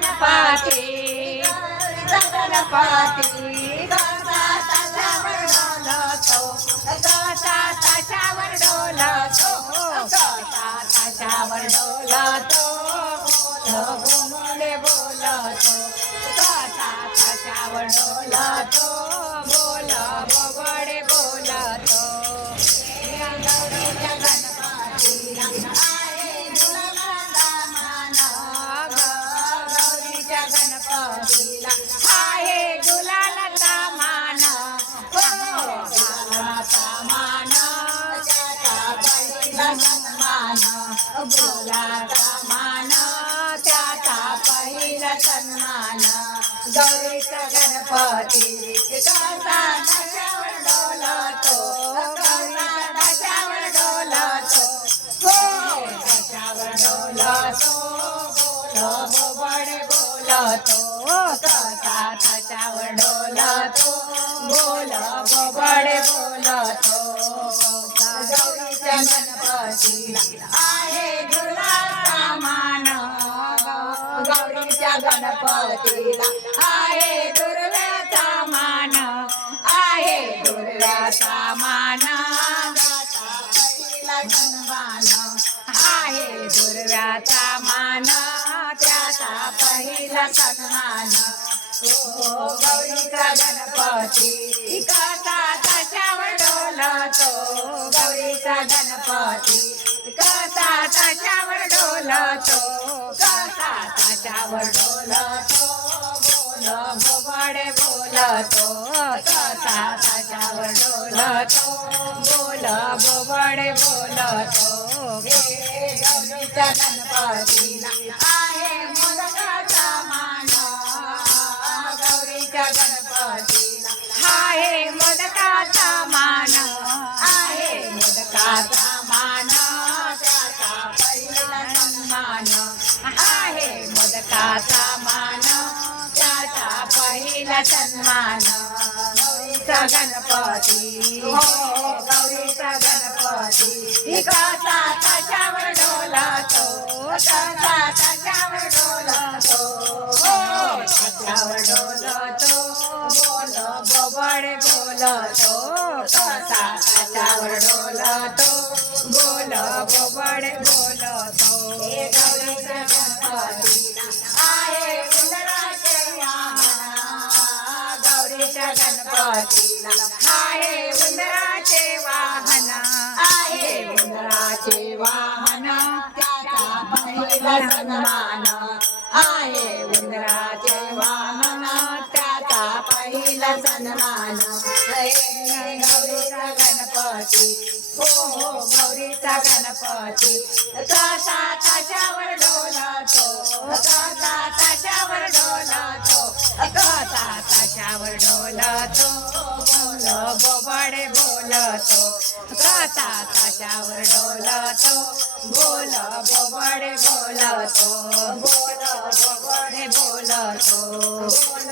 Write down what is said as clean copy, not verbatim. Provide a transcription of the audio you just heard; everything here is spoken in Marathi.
गणपती गणपती कसा ताशावर डोलतो कसा ताशावर डोलतो कसा ताशावर डोलतो बोले बोलतो कसा ताशावर डोलतो बोल बोबडे बोलतो गौरीच्या गणपतीला आहे गुलाबाचा मान गौरीच्या गणपतीला आहे गुलालाचा मान गुलालाचा मान त्याचा पहिला सन्मान गुलाचा मान त्याचा पहिला सन्मान गौरीचा गणपती कसा ताशावर डोलतो कसा ताशावर डोलतो ताशावर डोलतो बोबडे बोलतो कसा ताशावर डोलतो बोल बोबडे बोलतो गौरीच्या गणपतीला आहे गुलाबाचा मान गौरीच्या गणपतीला आहे दुर्व्याचा मान आहे दुर्व्याचा मान त्याचा पहिला सन्मान आहे दुर्व्याचा मान त्याचा पहिला सन्मान गौरीचा गणपती कसा ताशावर डोलतो गौरीचा गणपती कसा ताशावर डोलतो कसा ताशावर डोलतो बोल बोबडे बोलतो कसा ताशावर डोलतो बोल बोबडे बोलतो गौरीच्या गणपतीला आहे मोदकाचा मान गौरीच्या गणपतीला आहे मोदकाचा मान आहे मोदकाचा मान त्याचा पहिला सन्मान आहे मोदकाचा मान त्याचा पहिला सन्मान गौरीचा गणपती गौरीचा गणपती कसा ताशावर डोलतो कसा ताशावर डोलतो ताशावर डोलतो बोल बोबडे बोलतो कसा ताशावर डोलतो बोल बोबडे बोलतो गौरीच्या गणपतीला आहे उंदराचे वाहन गौरीच्या गणपतीला आहे उंदराचे वाहन आहे उंदराचे वाहन त्याचा पहिला सन्मान आहे उंदराचे वाहन त्याचा पहिला सन्मान गौरीचा गणपती गौरीचा गणपती कसा ताशावर डोलतो कसा ताशावर डोलतो कसा ताशावर डोलतो बोल बोबडे बोलतो कसा ताशावर डोलतो बोल बोबडे बोलतो बोल बोबडे बोलतो बोल